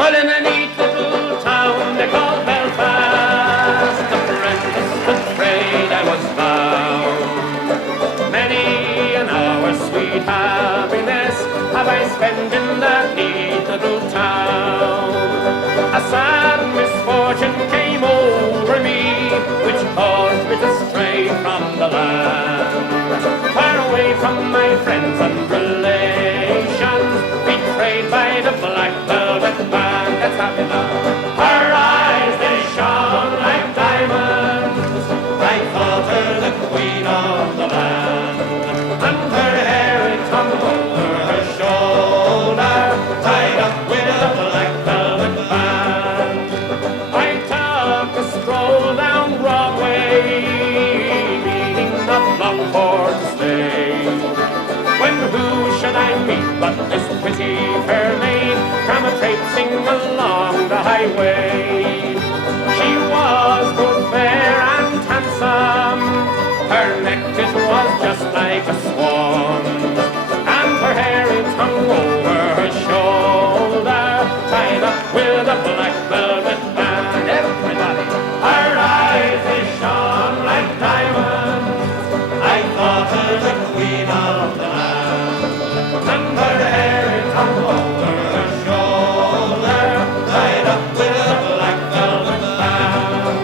Well, in a neat little town they call Belfast, apprentice to trade I was found. Many an hour sweet happiness have I spent in that neat little town. A sad misfortune came over me, which caused me to stray from the land. Far away from my friends and relations, betrayed by the black velvet band. That's happy now. Her eyes, they shone like diamonds. I thought her the queen of the land. And her hair, it hung over her shoulder, tied up with a black velvet band. I took a stroll down Broadway, meaning not long for to stay. When who should I meet but this pretty fair maid come a-traipsing along the highway? She was both fair and handsome, her neck it was just like a swan's, and her hair it hung over her shoulder, tied up with a black velvet band. Everybody, her eyes they shone like diamonds. I thought her the queen of the land, and her hair it hung over her shoulder, tied up with a black velvet band.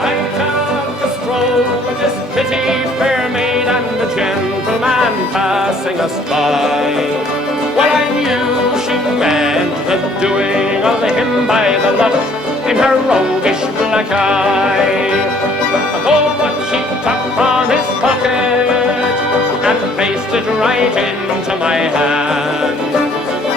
I took a stroll with this pretty fair maid and a gentleman passing us by. Well, I knew she meant the doing of him by the look in her roguish black eye. Oh, but she took from his pocket and placed it right into my hand.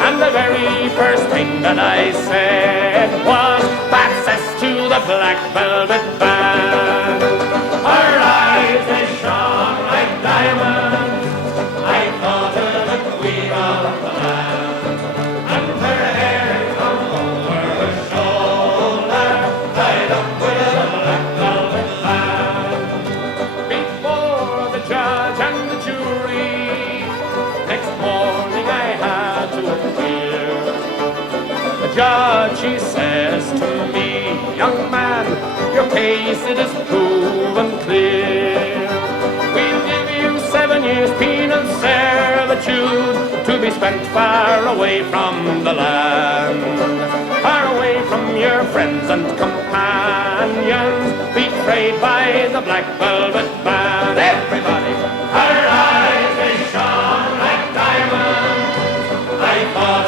And the very first thing that I said was, "That's as to the black velvet band." Her eyes, they shone like diamonds. I thought her the queen of the land. And her hair hung over her shoulder, tied up with a black velvet band. Before the judge and the jury, next morning I had to appear. The judge, he says to me, "Young man, your case it is proven clear. We'll give you 7 years penal servitude to be spent far away from the land, far away from your friends and companions, betrayed by the black velvet band." Everybody, her eyes they shone like diamonds. I thought